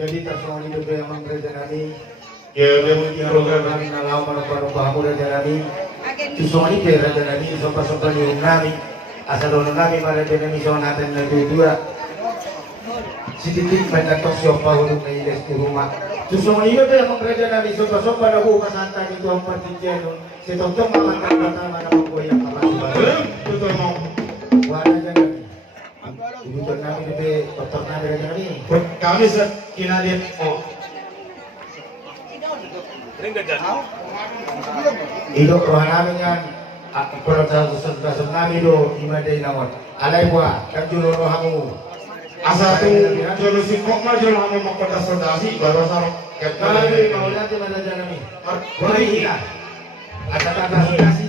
Jadi tersoal hidup yang mengrejanani. Ya, Kemudian kami nalau merupakan rejanani. Susoni ke rejanani sopa-sopa di nami. Asal nami rejanani sonatan lebih dua. Sititik mendatok siapa huruf nailes di rumah. Susoni hidup yang mengrejanani sopa-sopa na buka santai itu ang partijen. Setotong mamatang pertama na menggoyang kapal. Betul mau. Wala jangan. Ibu namin itu dokter nabi rejanani. Kami kinadit oh. Ilo roh namin yan. Kalau sa namin do imaday naon. Alay buwa, kagjulo roh hamu. Asa tu jolo singkok mah jolo hamu makpagkasodasi baru sarok. Kami maulan di mana jangan kami. Boleh kita. Ada kata